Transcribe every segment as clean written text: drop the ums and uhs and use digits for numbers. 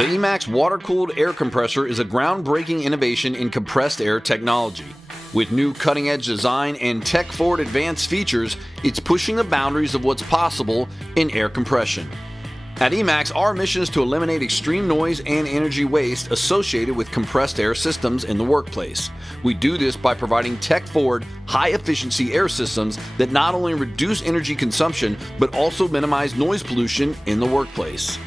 The Emax water-cooled air compressor is a groundbreaking innovation in compressed air technology. With new cutting-edge design and tech-forward advanced features, it's pushing the boundaries of what's possible in air compression. At Emax, our mission is to eliminate extreme noise and energy waste associated with compressed air systems in the workplace. We do this by providing tech-forward, high-efficiency air systems that not only reduce energy consumption, but also minimize noise pollution in the workplace.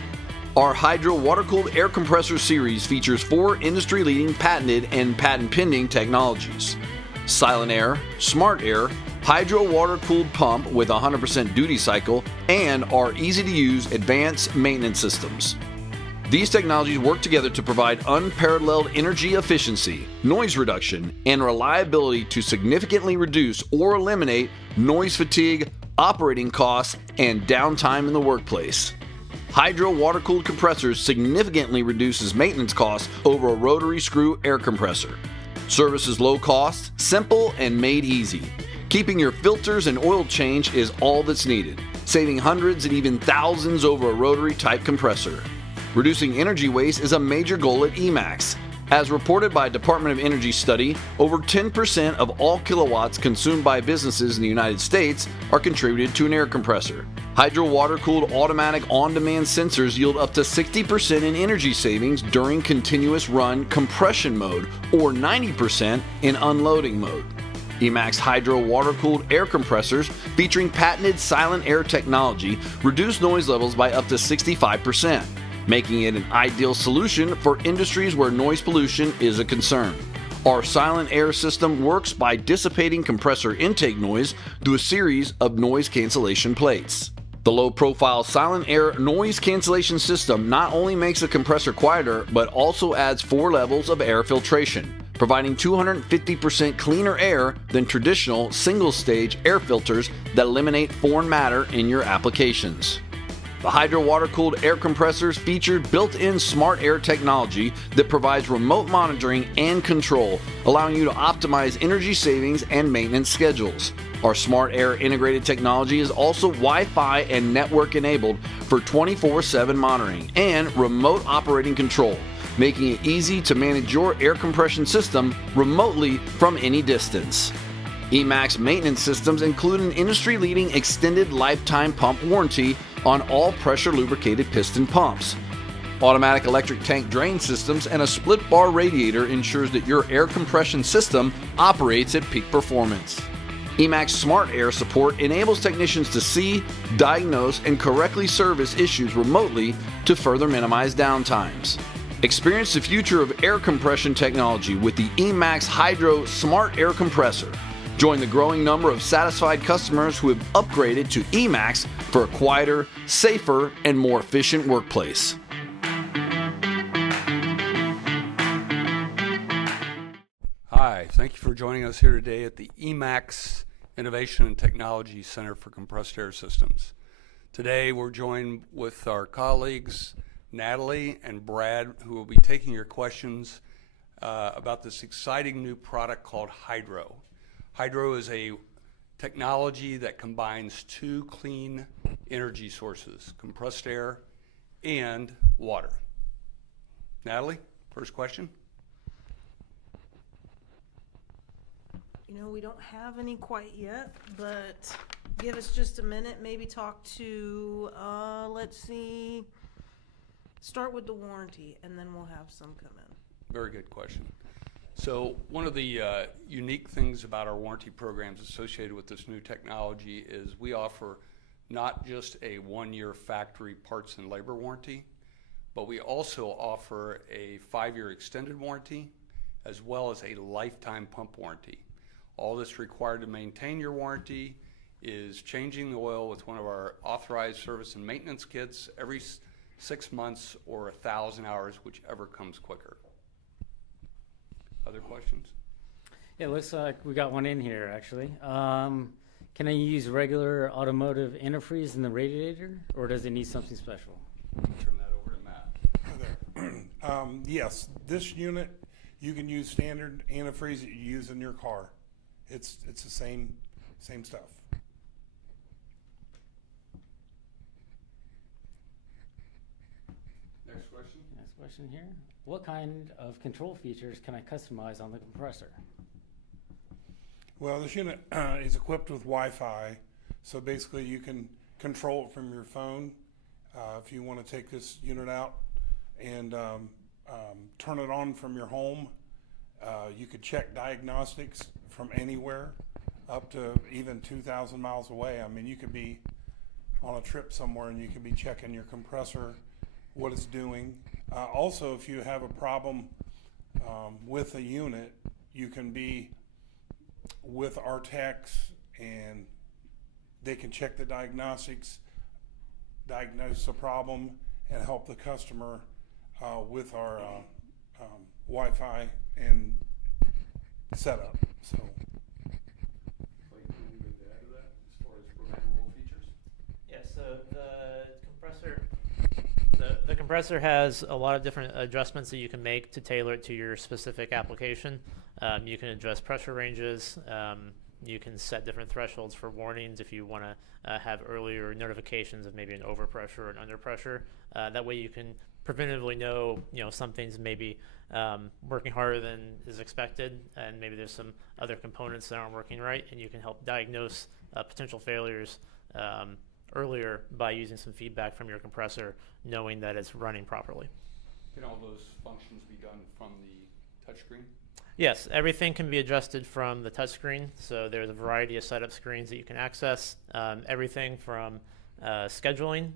Our Hydro water-cooled air compressor series features 4 industry-leading patented and patent-pending technologies: Silent Air, Smart Air, Hydro water-cooled pump with 100% duty cycle, and our easy-to-use advanced maintenance systems. These technologies work together to provide unparalleled energy efficiency, noise reduction, and reliability to significantly reduce or eliminate noise fatigue, operating costs, and downtime in the workplace. Hydro water-cooled compressors significantly reduces maintenance costs over a rotary screw air compressor. Service is low cost, simple, and made easy. Keeping your filters and oil change is all that's needed, saving hundreds and even thousands over a rotary type compressor. Reducing energy waste is a major goal at Emax. As reported by a Department of Energy study, over 10% of all kilowatts consumed by businesses in the United States are contributed to an air compressor. Hydro water-cooled automatic on-demand sensors yield up to 60% in energy savings during continuous run compression mode or 90% in unloading mode. Emax Hydro water-cooled air compressors featuring patented silent air technology reduce noise levels by up to 65%, making it an ideal solution for industries where noise pollution is a concern. Our silent air system works by dissipating compressor intake noise through a series of noise cancellation plates. The low-profile silent air noise cancellation system not only makes the compressor quieter, but also adds 4 levels of air filtration, providing 250% cleaner air than traditional single-stage air filters that eliminate foreign matter in your applications. The Hydro water-cooled air compressors feature built-in smart air technology that provides remote monitoring and control, allowing you to optimize energy savings and maintenance schedules. Our Smart Air integrated technology is also Wi-Fi and network enabled for 24/7 monitoring and remote operating control, making it easy to manage your air compression system remotely from any distance. Emax maintenance systems include an industry-leading extended lifetime pump warranty on all pressure lubricated piston pumps. Automatic electric tank drain systems and a split bar radiator ensures that your air compression system operates at peak performance. Emax Smart Air support enables technicians to see, diagnose, and correctly service issues remotely to further minimize downtimes. Experience the future of air compression technology with the Emax Hydro Smart Air Compressor. Join the growing number of satisfied customers who have upgraded to Emax for a quieter, safer, and more efficient workplace. Hi, thank you for joining us here today at the Emax Innovation and Technology Center for Compressed Air Systems. Today we're joined with our colleagues Natalie and Brad, who will be taking your questions about this exciting new product called Hydro. Hydro is a technology that combines 2 clean energy sources, compressed air and water. Natalie, first question. You know, we don't have any quite yet, but give us just a minute. Maybe talk to, let's see, start with the warranty, and then we'll have some come in. Very good question. So one of the unique things about our warranty programs associated with this new technology is we offer not just a 1-year factory parts and labor warranty, but we also offer a 5-year extended warranty as well as a lifetime pump warranty. All that's required to maintain your warranty is changing the oil with one of our authorized service and maintenance kits every 6 months or 1,000 hours, whichever comes quicker. Other questions? Yeah, it looks like we got one in here, actually. Can I use regular automotive antifreeze in the radiator, or does it need something special? Turn that over to Matt. Yes, this unit, you can use standard antifreeze that you use in your car. It's the same stuff. Next question. question? Next question here. What kind of control features can I customize on the compressor? Well, this unit is equipped with Wi-Fi, so basically you can control it from your phone. If you want to take this unit out and turn it on from your home, you could check diagnostics from anywhere up to even 2,000 miles away. I mean, you could be on a trip somewhere and you could be checking your compressor, what it's doing. Also, if you have a problem with a unit, you can be with our techs and they can check the diagnostics, diagnose the problem, and help the customer with our Wi-Fi and setup. So, Clayton, anything to add to that as far as programmable features? Yeah, so the compressor has a lot of different adjustments that you can make to tailor it to your specific application. You can adjust pressure ranges. You can set different thresholds for warnings if you want to have earlier notifications of maybe an overpressure or an underpressure. That way you can preventatively know, something's maybe working harder than is expected, and maybe there's some other components that aren't working right, and you can help diagnose potential failures earlier by using some feedback from your compressor, knowing that it's running properly. Can all those functions be done from the touchscreen? Yes, everything can be adjusted from the touchscreen. So there's a variety of setup screens that you can access. Everything from scheduling,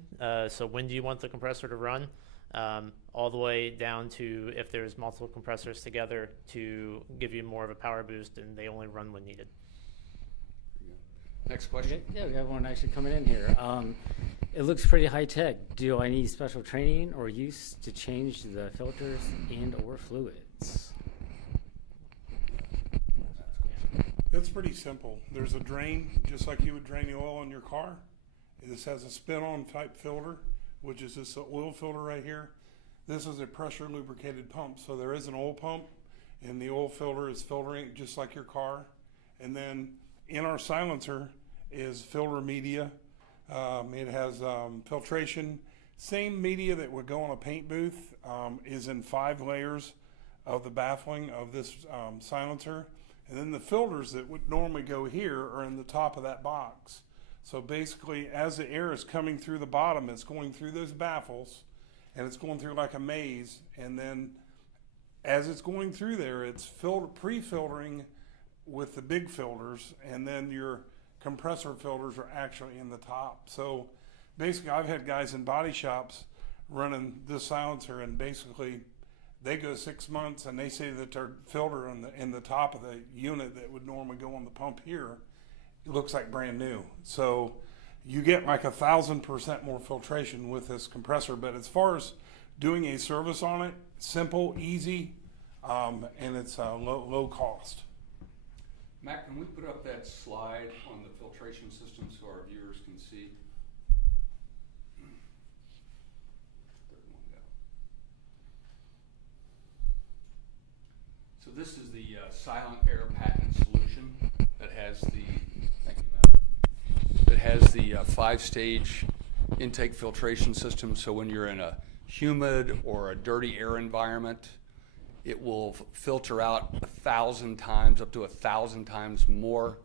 so when do you want the compressor to run, all the way down to if there's multiple compressors together to give you more of a power boost and they only run when needed. Next question. Yeah, we have one actually coming in here. It looks pretty high tech. Do I need special training or use to change the filters and or fluids? it's pretty simple. There's a drain, just like you would drain the oil in your car. This has a spin-on type filter, which is this oil filter right here. This is a pressure lubricated pump. So there is an oil pump, and the oil filter is filtering just like your car. And then in our silencer is filter media. It has filtration. Same media that would go on a paint booth is in 5 layers of the baffling of this silencer. And then the filters that would normally go here are in the top of that box. So basically, as the air is coming through the bottom, it's going through those baffles, and it's going through like a maze. And then as it's going through there, it's pre-filtering with the big filters, and then your compressor filters are actually in the top. So basically, I've had guys in body shops running this silencer, and basically they go 6 months, and they say that their filter in the top of the unit that would normally go on the pump here, it looks like brand new. So you get like 1,000% more filtration with this compressor. But as far as doing a service on it, simple, easy, and it's low cost. Matt, can we put up that slide on the filtration system so our viewers can see? Third one, go. So this is the Silent Air patent solution that has the, thank you, Matt, that has the 5-stage intake filtration system. So when you're in a humid or a dirty air environment, it will filter out 1,000 times, up to 1,000 times more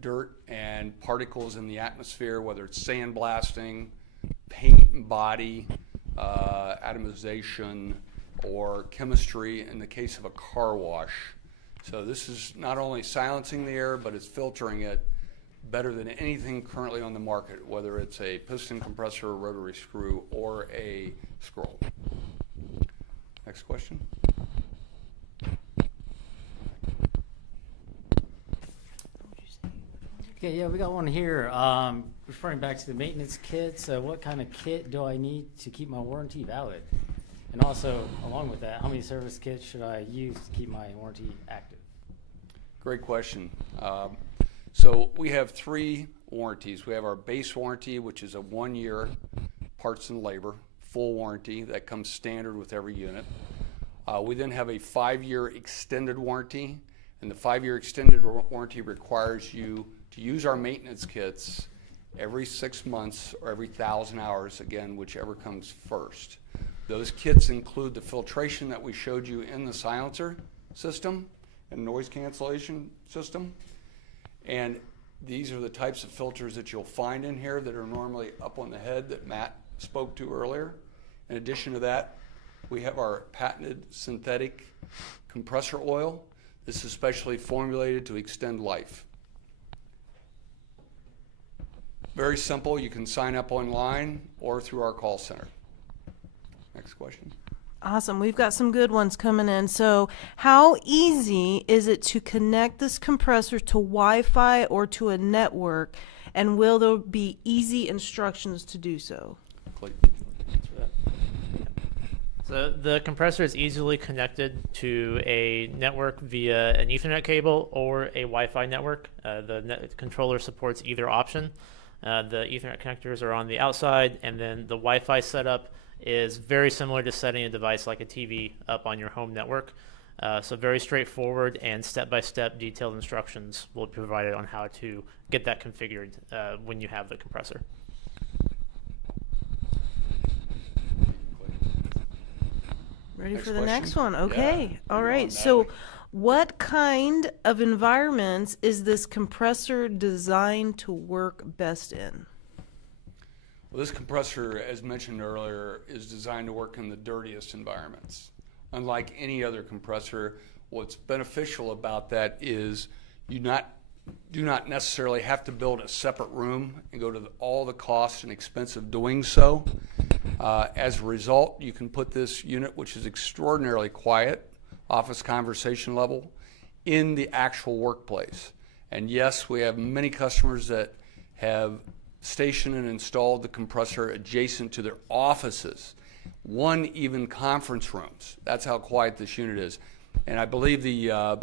dirt and particles in the atmosphere, whether it's sandblasting, paint and body, atomization, or chemistry in the case of a car wash. So this is not only silencing the air, but it's filtering it better than anything currently on the market, whether it's a piston compressor, a rotary screw, or a scroll. Next question. Okay, yeah, we got one here. Referring back to the maintenance kits, what kind of kit do I need to keep my warranty valid? And also, along with that, how many service kits should I use to keep my warranty active? Great question. So we have 3 warranties. We have our base warranty, which is a 1-year parts and labor, full warranty that comes standard with every unit. We then have a 5-year extended warranty, and the 5-year extended warranty requires you to use our maintenance kits every 6 months or every 1,000 hours, again, whichever comes first. Those kits include the filtration that we showed you in the silencer system and noise cancellation system. And these are the types of filters that you'll find in here that are normally up on the head that Matt spoke to earlier. In addition to that, we have our patented synthetic compressor oil. This is specially formulated to extend life. Very simple. You can sign up online or through our call center. Next question. Awesome. We've got some good ones coming in. So how easy is it to connect this compressor to Wi-Fi or to a network? And will there be easy instructions to do so? Clayton. So the compressor is easily connected to a network via an Ethernet cable or a Wi-Fi network. The controller supports either option. The Ethernet connectors are on the outside, and then the Wi-Fi setup is very similar to setting a device like a TV up on your home network. So very straightforward, and step-by-step detailed instructions will be provided on how to get that configured when you have the compressor. Ready Next for the next question? one? Okay. Yeah, All bring it right. on, So Natalie. what kind of environments is this compressor designed to work best in? Well, this compressor, as mentioned earlier, is designed to work in the dirtiest environments. Unlike any other compressor, what's beneficial about that is you do not necessarily have to build a separate room and go to all the cost and expense of doing so. As a result, you can put this unit, which is extraordinarily quiet, office conversation level, in the actual workplace. And yes, we have many customers that have stationed and installed the compressor adjacent to their offices, one even conference rooms. That's how quiet this unit is. And I believe the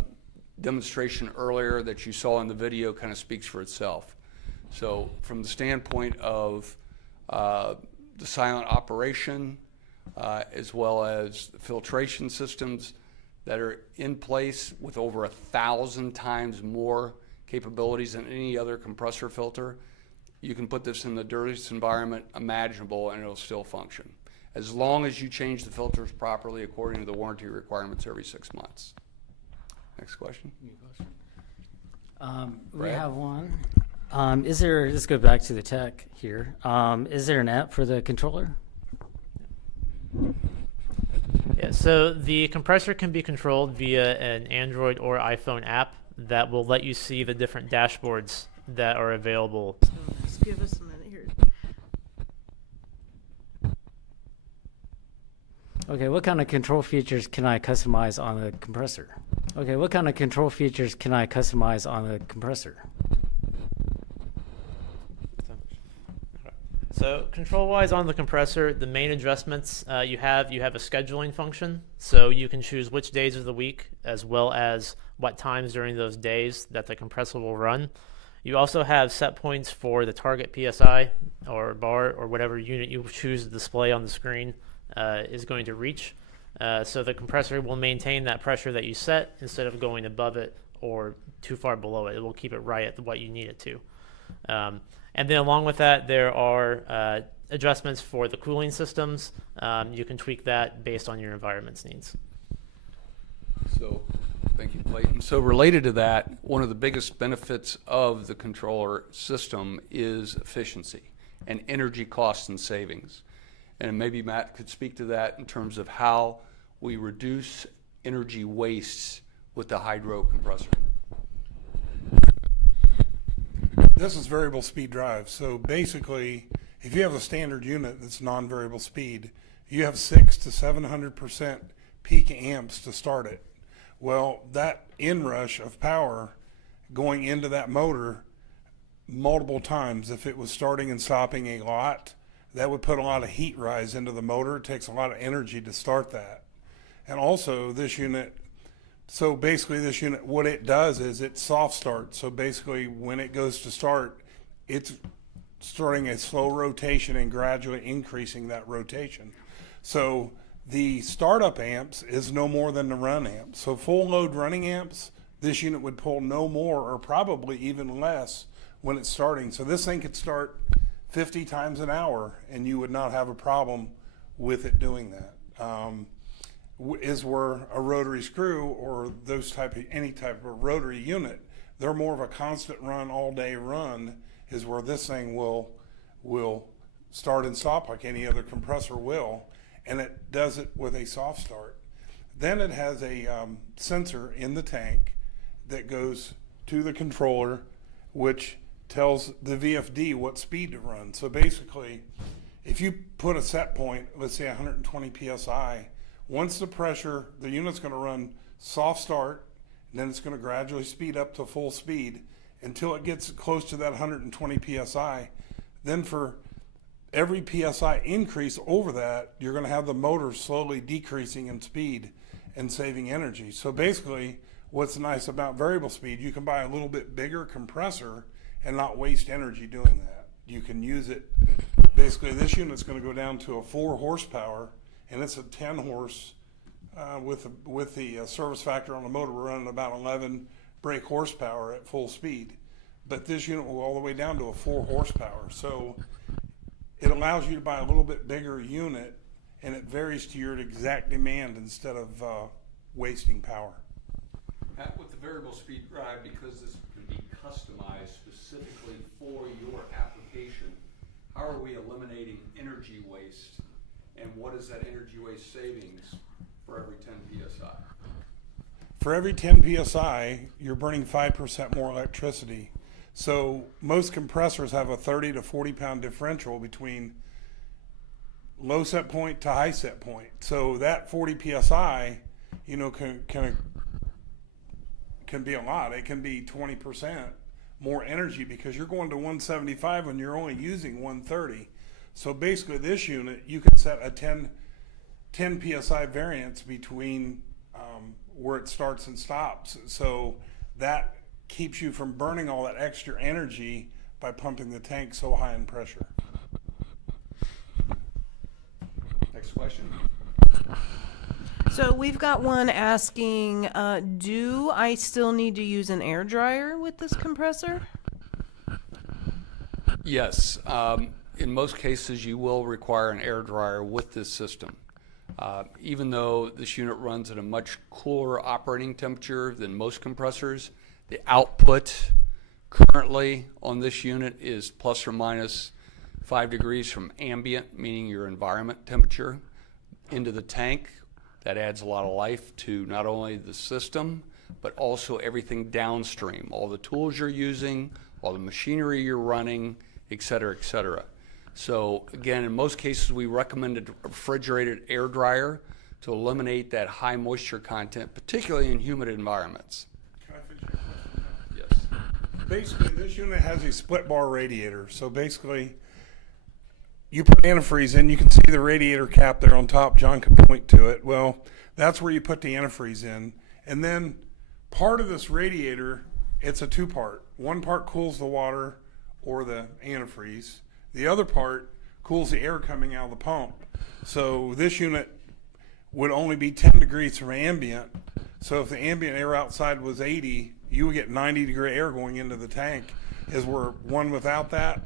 demonstration earlier that you saw in the video kind of speaks for itself. So from the standpoint of the silent operation, as well as the filtration systems that are in place with over 1,000 times more capabilities than any other compressor filter, you can put this in the dirtiest environment imaginable and it'll still function, as long as you change the filters properly according to the warranty requirements every 6 months. Next question. We Brad? have one. Let's go back to the tech here. Is there an app for the controller? Yeah, so the compressor can be controlled via an Android or iPhone app that will let you see the different dashboards that are available. So just give us a minute here. Okay, what kind of control features can I customize on the compressor? Okay, what kind of control features can I customize on the compressor? So control-wise on the compressor, the main adjustments you have a scheduling function, so you can choose which days of the week as well as what times during those days that the compressor will run. You also have set points for the target PSI or bar or whatever unit you choose to display on the screen is going to reach. So the compressor will maintain that pressure that you set instead of going above it or too far below it. It will keep it right at what you need it to. And then along with that, there are adjustments for the cooling systems. You can tweak that based on your environment's needs. So, thank you, Clayton. So related to that, one of the biggest benefits of the controller system is efficiency and energy costs and savings. And maybe Matt could speak to that in terms of how we reduce energy wastes with the hydro compressor. This is variable speed drive. So basically, if you have a standard unit that's non-variable speed, you have 600 to 700% peak amps to start it. Well, that inrush of power going into that motor multiple times, if it was starting and stopping a lot, that would put a lot of heat rise into the motor. It takes a lot of energy to start that. And also this unit, so basically this unit, what it does is it soft starts. So basically when it goes to start, it's starting a slow rotation and gradually increasing that rotation. So the startup amps is no more than the run amps. So full load running amps, this unit would pull no more or probably even less when it's starting. So this thing could start 50 times an hour and you would not have a problem with it doing that. is where a rotary screw or any type of rotary unit, they're more of a constant run, all day run, is where this thing will start and stop like any other compressor will, and it does it with a soft start. Then it has a sensor in the tank that goes to the controller, which tells the VFD what speed to run. So basically, if you put a set point, let's say 120 PSI, once the unit's going to run soft start, and then it's going to gradually speed up to full speed until it gets close to that 120 PSI. Then for every PSI increase over that, you're going to have the motor slowly decreasing in speed and saving energy. So basically, what's nice about variable speed, you can buy a little bit bigger compressor and not waste energy doing that. You can use it. Basically, this unit's going to go down to a 4 horsepower, and it's a 10 horse with the service factor on the motor. We're running about 11 brake horsepower at full speed. But this unit will go all the way down to a 4 horsepower. So it allows you to buy a little bit bigger unit, and it varies to your exact demand instead of wasting power. With the variable speed drive, because this can be customized specifically for your application, how are we eliminating energy waste, and what is that energy waste savings for every 10 PSI? For every 10 PSI, you're burning 5% more electricity. So most compressors have a 30 to 40 pound differential between low set point to high set point. So that 40 PSI, can be a lot. It can be 20% more energy because you're going to 175 when you're only using 130. So basically this unit, you can set a 10 PSI variance between where it starts and stops. So that keeps you from burning all that extra energy by pumping the tank so high in pressure. Next question. So we've got one asking, do I still need to use an air dryer with this compressor? Yes. In most cases, you will require an air dryer with this system. Even though this unit runs at a much cooler operating temperature than most compressors, the output currently on this unit is plus or minus 5 degrees from ambient, meaning your environment temperature, into the tank. That adds a lot of life to not only the system, but also everything downstream, all the tools you're using, all the machinery you're running, et cetera, et cetera. So again, in most cases, we recommend a refrigerated air dryer to eliminate that high moisture content, particularly in humid environments. Can I finish your question now? Yes. Basically, this unit has a split bar radiator. So basically, you put antifreeze in, you can see the radiator cap there on top. John can point to it. Well, that's where you put the antifreeze in. And then part of this radiator, it's a 2-part. One part cools the water or the antifreeze. The other part cools the air coming out of the pump. So this unit would only be 10 degrees from ambient. So if the ambient air outside was 80, you would get 90-degree air going into the tank. Is where one without that,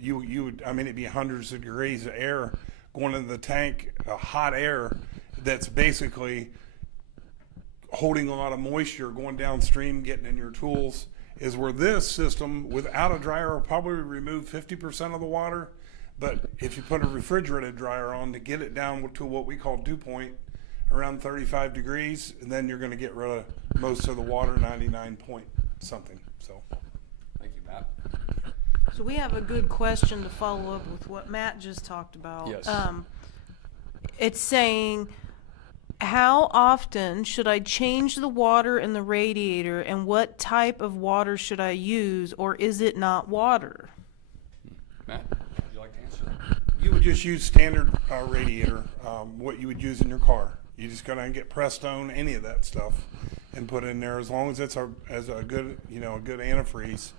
you would, it'd be hundreds of degrees of air going into the tank, hot air that's basically holding a lot of moisture going downstream, getting in your tools. Is where this system without a dryer will probably remove 50% of the water, but if you put a refrigerated dryer on to get it down to what we call dew point, around 35 degrees, and then you're going to get rid of most of the water, 99 point something. So Thank you, Matt. So we have a good question to follow up with what Matt just talked about. Yes. It's saying, how often should I change the water in the radiator, and what type of water should I use, or is it not water? Matt, would you like to answer that? you would just use standard radiator, what you would use in your car. You just go down and get Prestone, any of that stuff, and put in there as long as it's a good, a good antifreeze.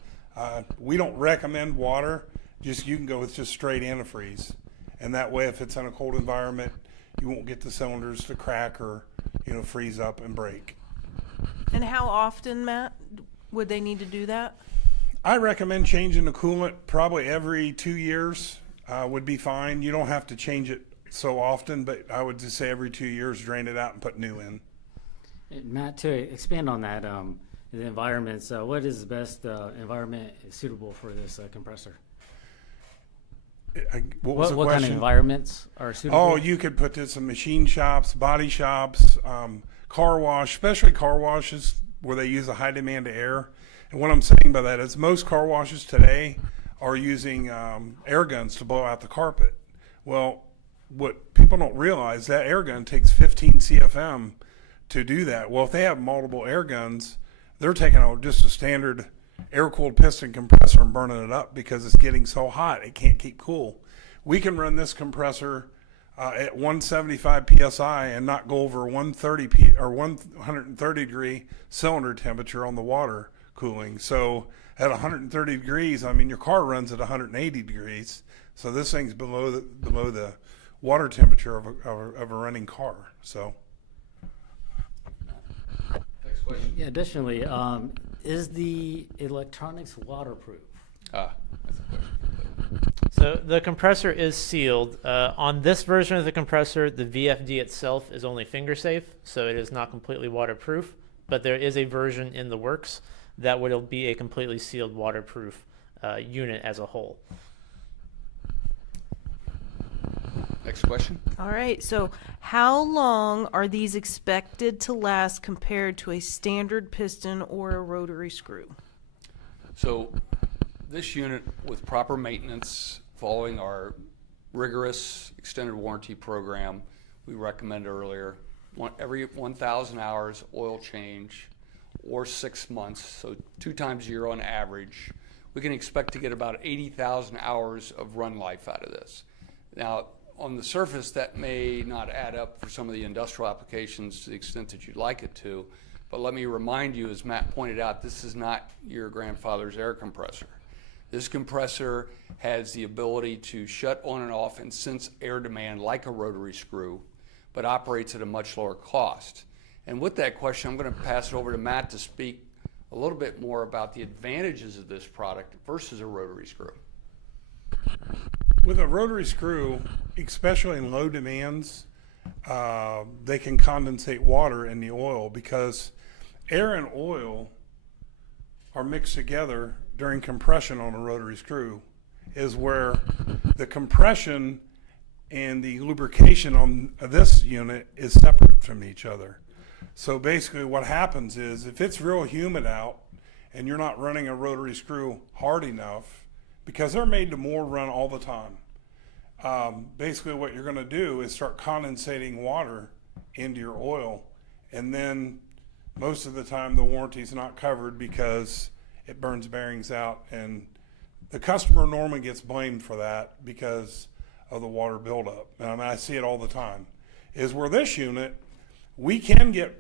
We don't recommend water. You can go with just straight antifreeze, and that way, if it's in a cold environment, you won't get the cylinders to crack or freeze up and break. And how often, Matt, would they need to do that? I recommend changing the coolant probably every 2 years would be fine. You don't have to change it so often, but I would just say every 2 years, drain it out and put new in. And Matt, to expand on that, the environments, what is the best environment suitable for this compressor? What was the What kind of question? environments are suitable? Oh, you could put this in machine shops, body shops, car wash, especially car washes where they use a high demand of air. And what I'm saying by that is most car washes today are using air guns to blow out the carpet. Well, what people don't realize, that air gun takes 15 CFM to do that. Well, if they have multiple air guns, they're taking just a standard air-cooled piston compressor and burning it up because it's getting so hot it can't keep cool. We can run this compressor at 175 psi and not go over 130 degree cylinder temperature on the water cooling. So at 130 degrees, I mean, your car runs at 180 degrees. So this thing's below the water temperature of a running car. So. Next question. Yeah, additionally, is the electronics waterproof? That's a question. So the compressor is sealed. On this version of the compressor, the VFD itself is only finger safe, so it is not completely waterproof. But there is a version in the works that would be a completely sealed waterproof unit as a whole. Next question. All right, so how long are these expected to last compared to a standard piston or a rotary screw? So this unit, with proper maintenance, following our rigorous extended warranty program we recommended earlier, every 1,000 hours oil change or 6 months, so 2 times a year on average, we can expect to get about 80,000 hours of run life out of this. Now, on the surface, that may not add up for some of the industrial applications to the extent that you'd like it to, but let me remind you, as Matt pointed out, this is not your grandfather's air compressor. This compressor has the ability to shut on and off and sense air demand like a rotary screw, but operates at a much lower cost. And with that question, I'm going to pass it over to Matt to speak a little bit more about the advantages of this product versus a rotary screw. With a rotary screw, especially in low demands, they can condensate water in the oil because air and oil are mixed together during compression on a rotary screw, is where the compression and the lubrication on this unit is separate from each other. So basically what happens is if it's real humid out and you're not running a rotary screw hard enough, because they're made to more run all the time, basically what you're going to do is start condensating water into your oil, and then most of the time the warranty is not covered because it burns bearings out, and the customer normally gets blamed for that because of the water buildup. And I mean, I see it all the time. Is where this unit, we can get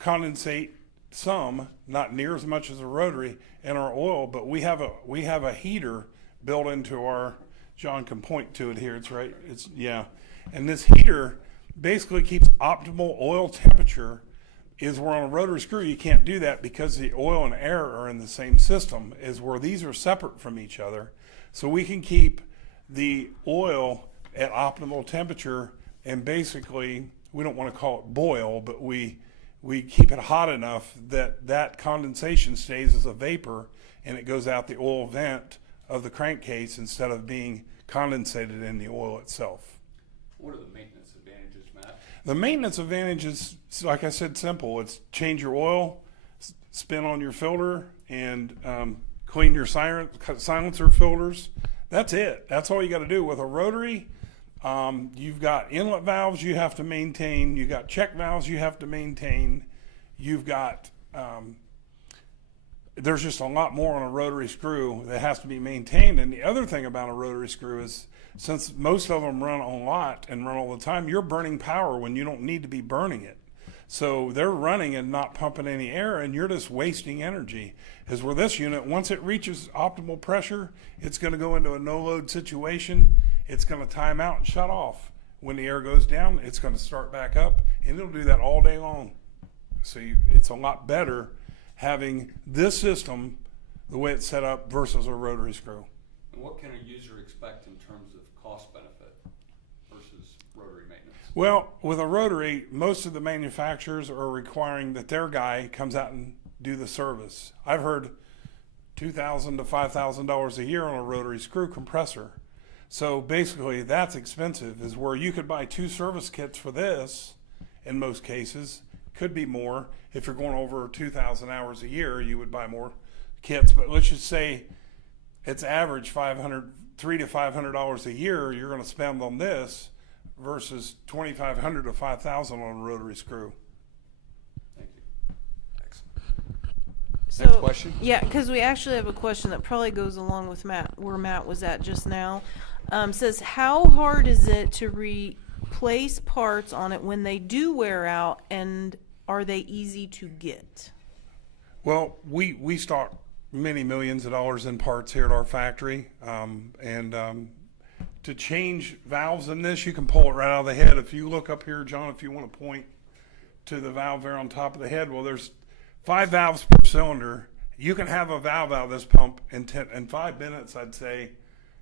condensate some, not near as much as a rotary, in our oil, but we have a heater built into our, John can point to it here, it's right, it's, yeah. And this heater basically keeps optimal oil temperature, is where on a rotary screw you can't do that because the oil and air are in the same system, is where these are separate from each other. So we can keep the oil at optimal temperature, and basically, we don't want to call it boil, but we keep it hot enough that that condensation stays as a vapor and it goes out the oil vent of the crankcase instead of being condensated in the oil itself. What are the maintenance advantages, Matt? The maintenance advantage is, like I said, simple. It's change your oil, spin on your filter, and clean your silencer filters. That's it. That's all you got to do. With a rotary, you've got inlet valves you have to maintain. You've got check valves you have to maintain. You've got, there's just a lot more on a rotary screw that has to be maintained. And the other thing about a rotary screw is, since most of them run a lot and run all the time, you're burning power when you don't need to be burning it. So they're running and not pumping any air, and you're just wasting energy. Is where this unit, once it reaches optimal pressure, it's going to go into a no-load situation. It's going to time out and shut off. When the air goes down, it's going to start back up, and it'll do that all day long. So it's a lot better having this system the way it's set up versus a rotary screw. And what can a user expect in terms of cost benefit versus Well, with a rotary, most of the manufacturers are requiring that their guy comes out and do the service. I've heard $2,000 to $5,000 a year on a rotary screw compressor. So basically, that's expensive. Is where you could buy 2 service kits for this. In most cases, could be more. If you're going over 2,000 hours a year, you would buy more kits. But let's just say it's average $300 to $500 a year you're going to spend on this versus $2,500 to $5,000 on a rotary screw. Thank you. Excellent. So, Next question? Yeah, because we actually have a question that probably goes along with where Matt was at just now. Says, how hard is it to replace parts on it when they do wear out, and are they easy to get? Well, we stock many millions of dollars in parts here at our factory, to change valves in this, you can pull it right out of the head. If you look up here, John, if you want to point to the valve there on top of the head, well, there's 5 valves per cylinder. You can have a valve out of this pump in 5 minutes, I'd say.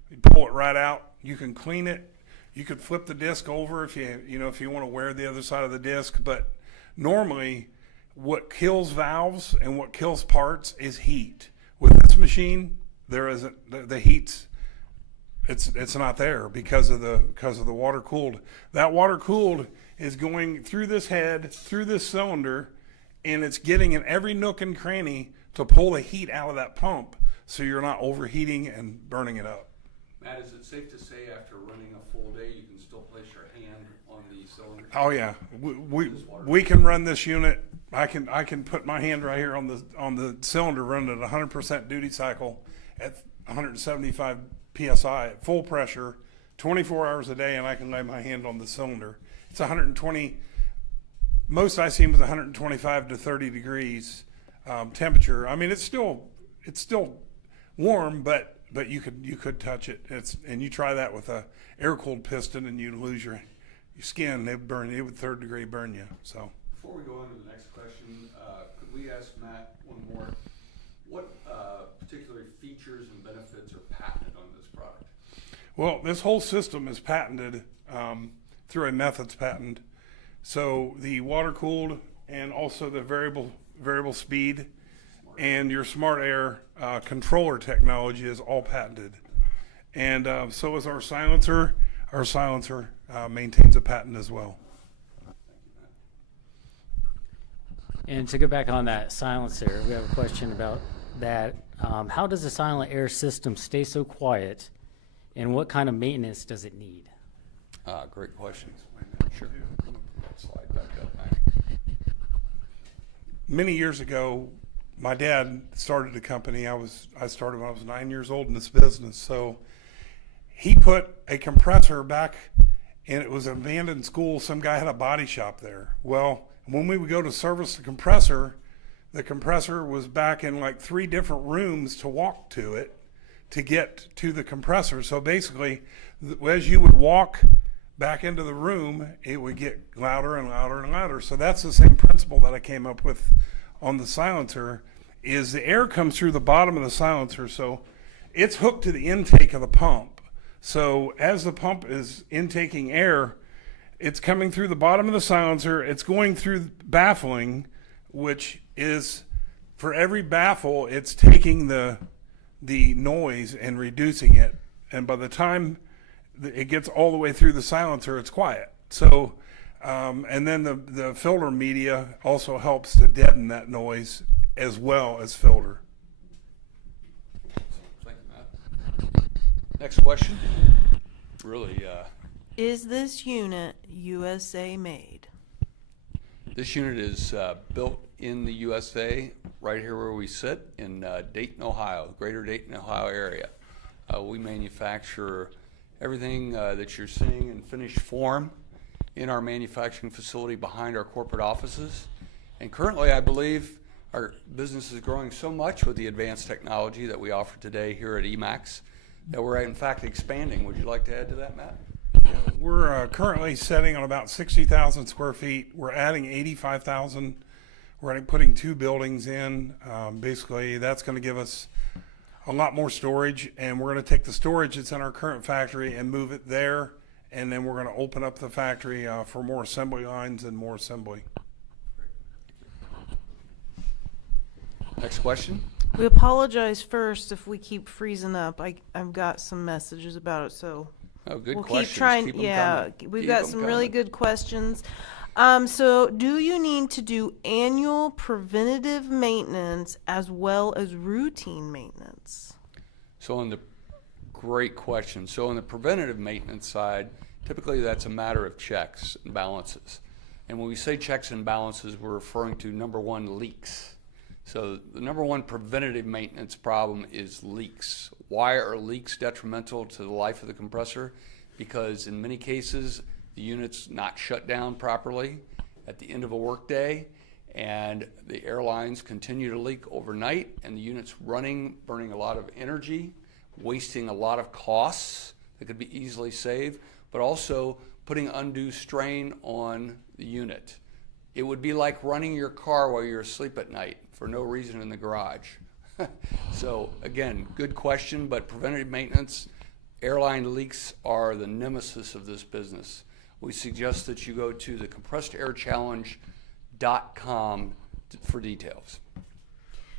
You pull it right out. You can clean it. You could flip the disc over if you want to wear the other side of the disc. But normally, what kills valves and what kills parts is heat. With this machine, there isn't the heat's. It's not there because of the water cooled. That water cooled is going through this head, through this cylinder, and it's getting in every nook and cranny to pull the heat out of that pump, so you're not overheating and burning it up. Matt, is it safe to say after running a full day, you can still place your hand on the cylinder? Oh yeah, we can run this unit. I can put my hand right here on the cylinder, run at 100% duty cycle at 175 psi at full pressure, 24 hours a day, and I can lay my hand on the cylinder. It's 120. Most I seen was 125 to 30 degrees temperature. I mean, it's still warm, but you could touch it. And you try that with a air cooled piston, and you'd lose your skin. It would 3rd degree burn you. So. Before we go on to the next question, could we ask Matt one more? What particular features and benefits are patented on this product? Well, this whole system is patented through a methods patent. So the water cooled and also the variable speed and your smart air controller technology is all patented. And so is our silencer. Our silencer maintains a patent as well. And to go back on that silencer, we have a question about that. How does the silent air system stay so quiet, and what kind of maintenance does it need? Great question. Sure. Slide back up, Matt. Many years ago, my dad started a company. I started when I was 9 years old in this business. So he put a compressor back, and it was an abandoned school. Some guy had a body shop there. Well, when we would go to service the compressor was back in like 3 different rooms to walk to it to get to the compressor. So basically, as you would walk back into the room, it would get louder and louder and louder. So that's the same principle that I came up with on the silencer, is the air comes through the bottom of the silencer. So it's hooked to the intake of the pump. So as the pump is intaking air, it's coming through the bottom of the silencer. It's going through baffling, which is, for every baffle, it's taking the noise and reducing it. And by the time it gets all the way through the silencer, it's quiet. So, and then the filter media also helps to deaden that noise as well as filter. Thank you, Matt. Next question. Really, Is this unit USA made? this unit is built in the USA, right here where we sit in Dayton, Ohio, greater Dayton, Ohio area. We manufacture everything that you're seeing in finished form in our manufacturing facility behind our corporate offices. And currently, I believe our business is growing so much with the advanced technology that we offer today here at Emax that we're in fact expanding. Would you like to add to that, Matt? We're currently setting on about 60,000 square feet. We're adding 85,000. We're putting 2 buildings in. Basically, that's going to give us a lot more storage, and we're going to take the storage that's in our current factory and move it there and then we're going to open up the factory for more assembly lines and more assembly. Next question. We apologize first if we keep freezing up. I've got some messages about it, so Oh, good we'll questions. keep trying. Keep 'em Yeah, coming. we've Keep got 'em some really coming. good questions. So do you need to do annual preventative maintenance as well as routine maintenance? So on the, great question. So on the preventative maintenance side, typically that's a matter of checks and balances. And when we say checks and balances, we're referring to, number one, leaks. So the number one preventative maintenance problem is leaks. Why are leaks detrimental to the life of the compressor? Because in many cases, the unit's not shut down properly at the end of a workday, and the airlines continue to leak overnight, and the unit's running, burning a lot of energy, wasting a lot of costs that could be easily saved, but also putting undue strain on the unit. It would be like running your car while you're asleep at night for no reason in the garage. So again, good question, but preventative maintenance, airline leaks are the nemesis of this business. We suggest that you go to the compressedairchallenge.com for details.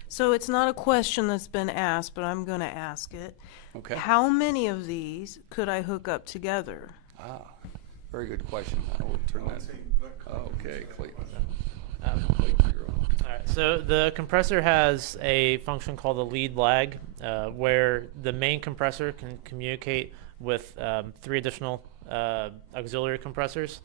So it's not a question that's been asked, but I'm going to ask it. Okay. How many of these could I hook up together? Very good question. I will turn that. Let's see, Okay, Clayton. All right, so the compressor has a function called a lead lag, where the main compressor can communicate with 3 additional auxiliary compressors,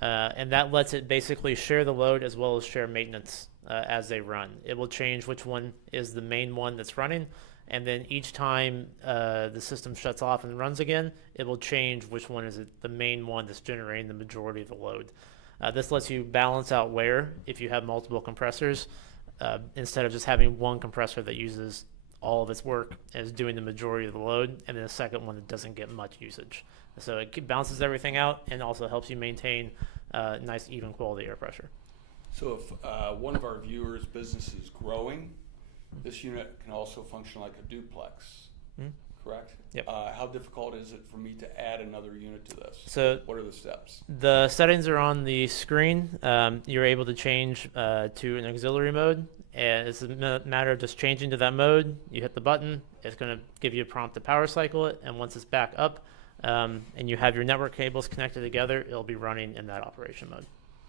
and that lets it basically share the load as well as share maintenance as they run. It will change which one is the main one that's running, and then each time the system shuts off and runs again, it will change which one is the main one that's generating the majority of the load. This lets you balance out wear if you have multiple compressors, instead of just having one compressor that uses all of its work and is doing the majority of the load, and then a second one that doesn't get much usage. So it balances everything out and also helps you maintain nice even quality air pressure. So if one of our viewers' business is growing, this unit can also function like a duplex, correct? Yep. How difficult is it for me to add another unit to this? So What are the steps? the settings are on the screen. You're able to change to an auxiliary mode, and it's a matter of just changing to that mode. You hit the button, it's going to give you a prompt to power cycle it, and once it's back up and you have your network cables connected together, it'll be running in that operation mode.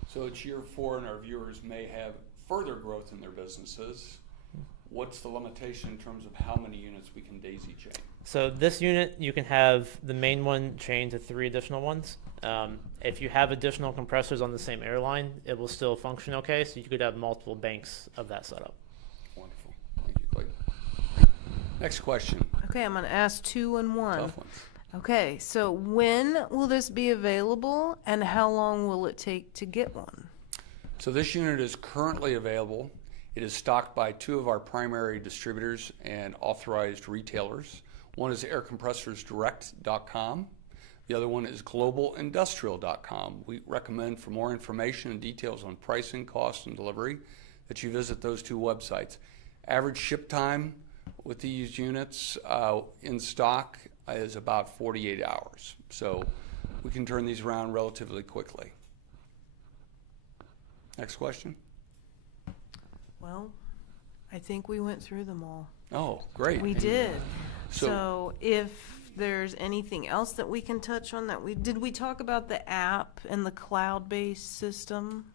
So it's year 4 and our viewers may have further growth in their businesses. What's the limitation in terms of how many units we can daisy chain? So this unit, you can have the main one chained to 3 additional ones. If you have additional compressors on the same airline, it will still function okay, so you could have multiple banks of that setup. Wonderful. Thank you, Clayton. Next question. Okay, I'm going to ask 2 and 1. Tough ones. Okay, so when will this be available and how long will it take to get one? So this unit is currently available. It is stocked by 2 of our primary distributors and authorized retailers. One is aircompressorsdirect.com. The other one is globalindustrial.com. We recommend, for more information and details on pricing, cost, and delivery, that you visit those 2 websites. Average ship time with these units in stock is about 48 hours. So we can turn these around relatively quickly. Next question. Well, I think we went through them all. Oh, great. We did. So- So if there's anything else that we can touch on did we talk about the app and the cloud-based system?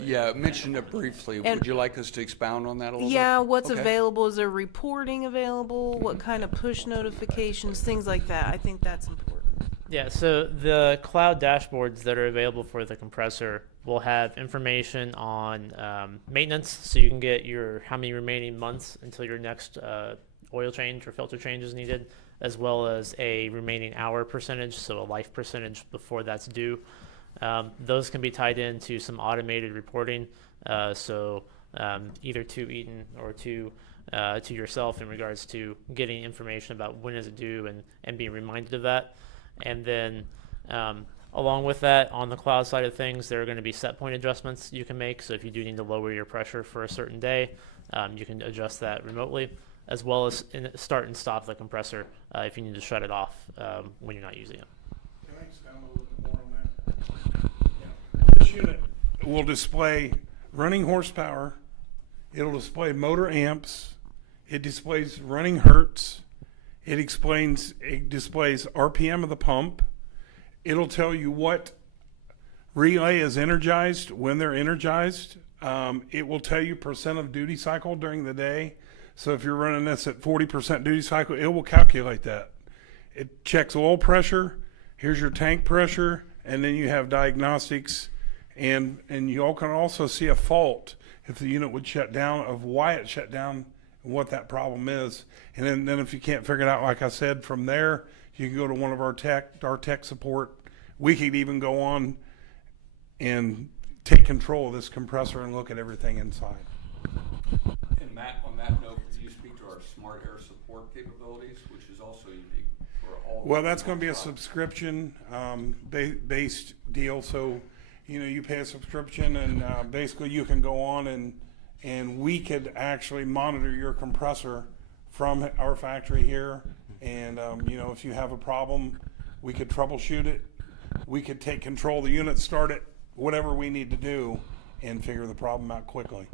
Yeah, mentioned it briefly. And- Would you like us to expound on that a little bit? Yeah, what's Okay. available? Is there reporting available? What kind of push notifications? Things like that. I think that's important. Yeah, so the cloud dashboards that are available for the compressor will have information on maintenance, so you can get how many remaining months until your next oil change or filter change is needed, as well as a remaining hour percentage, so a life percentage before that's due. Those can be tied into some automated reporting, so either to Eaton or to yourself in regards to getting information about when is it due and being reminded of that. And then along with that, on the cloud side of things, there are going to be set point adjustments you can make. So if you do need to lower your pressure for a certain day, you can adjust that remotely, as well as start and stop the compressor if you need to shut it off when you're not using it. Can cranks down a little bit more on that. Yeah. This unit will display running horsepower. It'll display motor amps. It displays running hertz. It displays RPM of the pump. It'll tell you what relay is energized, when they're energized. It will tell you percent of duty cycle during the day. So if you're running this at 40% duty cycle, it will calculate that. It checks oil pressure. Here's your tank pressure, and then you have diagnostics, and you all can also see a fault if the unit would shut down, of why it shut down and what that problem is. And then if you can't figure it out, like I said, from there you can go to one of our tech support. We could even go on and take control of this compressor and look at everything inside. And Matt, on that note, could you speak to our smart air support capabilities, which is also unique for all? Well, that's going to be a subscription based deal. So, you pay a subscription, and basically you can go on and we could actually monitor your compressor from our factory here. And if you have a problem, we could troubleshoot it. We could take control of the unit, start it, whatever we need to do, and figure the problem out quickly.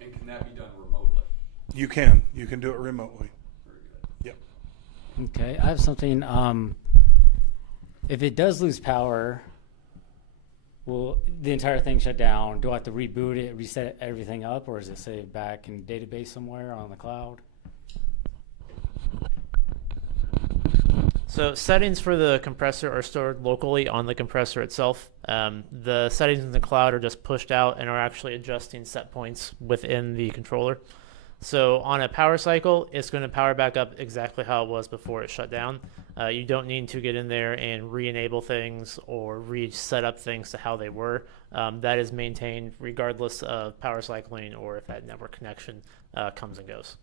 And can that be done remotely? You can do it remotely. Very good. Yep. Okay, I have something. If it does lose power, will the entire thing shut down? Do I have to reboot it, reset everything up, or is it saved back in database somewhere on the cloud? So settings for the compressor are stored locally on the compressor itself. The settings in the cloud are just pushed out and are actually adjusting set points within the controller. So on a power cycle, it's going to power back up exactly how it was before it shut down. You don't need to get in there and re-enable things or reset up things to how they were. That is maintained regardless of power cycling or if that network connection comes and goes.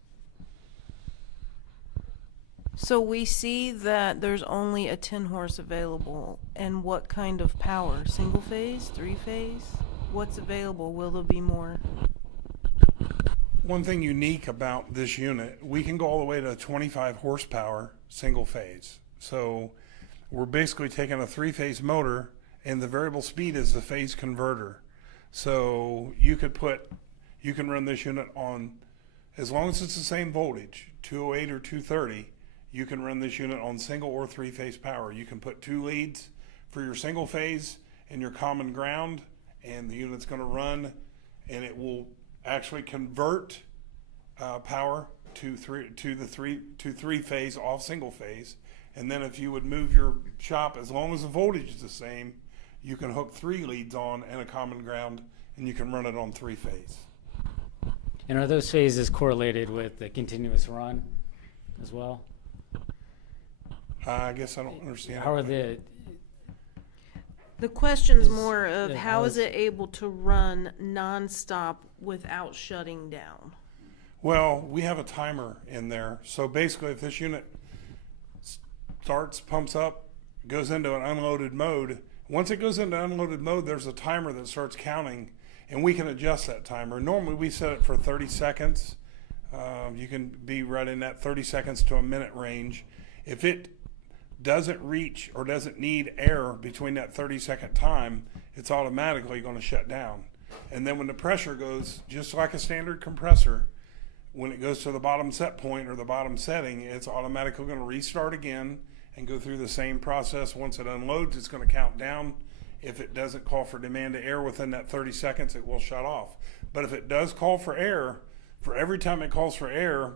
So we see that there's only a 10 horse available. And what kind of power? Single phase? 3 phase? What's available? Will there be more? One thing unique about this unit, we can go all the way to 25 horsepower single phase. So we're basically taking a 3-phase motor, and the variable speed is the phase converter. So you can run this unit on, as long as it's the same voltage, 208 or 230, you can run this unit on single or 3-phase power. You can put 2 leads for your single phase and your common ground, and the unit's going to run, and it will actually convert power to 3-phase off single phase. And then if you would move your shop, as long as the voltage is the same, you can hook 3 leads on and a common ground, and you can run it on 3-phase. And are those phases correlated with the continuous run as well? I guess I don't understand. How are the The question's Is- more of yeah, how how is is- it able to run nonstop without shutting down? Well, we have a timer in there. So basically, if this unit starts, pumps up, goes into an unloaded mode, once it goes into unloaded mode, there's a timer that starts counting, and we can adjust that timer. Normally, we set it for 30 seconds. You can be right in that 30 seconds to a minute range. If it doesn't reach or doesn't need air between that 30-second time, it's automatically going to shut down. And then when the pressure goes, just like a standard compressor, when it goes to the bottom set point or the bottom setting, it's automatically going to restart again and go through the same process. Once it unloads, it's going to count down. If it doesn't call for demand to air within that 30 seconds, it will shut off. But if it does call for air, for every time it calls for air,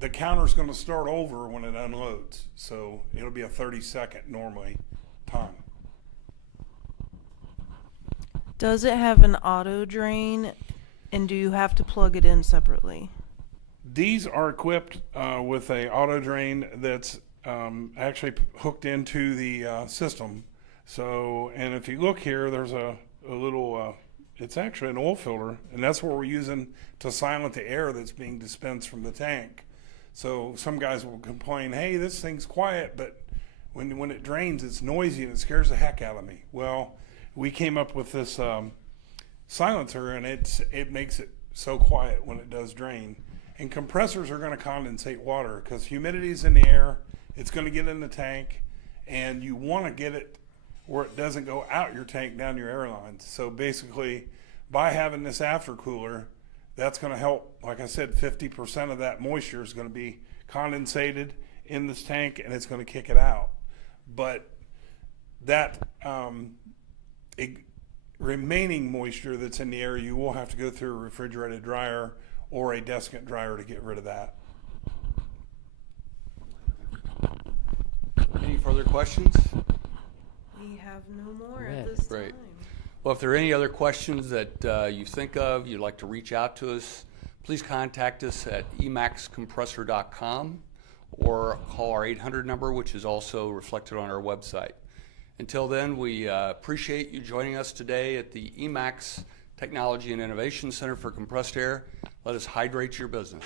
the counter's going to start over when it unloads. So it'll be a 30-second normally time. Does it have an auto drain, and do you have to plug it in separately? These are equipped with a auto drain that's actually hooked into the system. So, and if you look here, there's a little, it's actually an oil filter, and that's what we're using to silence the air that's being dispensed from the tank. So some guys will complain, hey, this thing's quiet, but when it drains, it's noisy and it scares the heck out of me. Well, we came up with this silencer, and it makes it so quiet when it does drain. And compressors are going to condensate water because humidity is in the air. It's going to get in the tank, and you want to get it where it doesn't go out your tank down your air lines. So basically, by having this aftercooler, that's going to help. Like I said, 50% of that moisture is going to be condensated in this tank, and it's going to kick it out. But that remaining moisture that's in the air, you will have to go through a refrigerated dryer or a desiccant dryer to get rid of that. Any further questions? We have no more Yeah. at this Great. time. Well, if there are any other questions that you think of, you'd like to reach out to us, please contact us at emaxcompressor.com or call our 800 number, which is also reflected on our website. Until then, we appreciate you joining us today at the Emax Technology and Innovation Center for Compressed Air. Let us hydrate your business.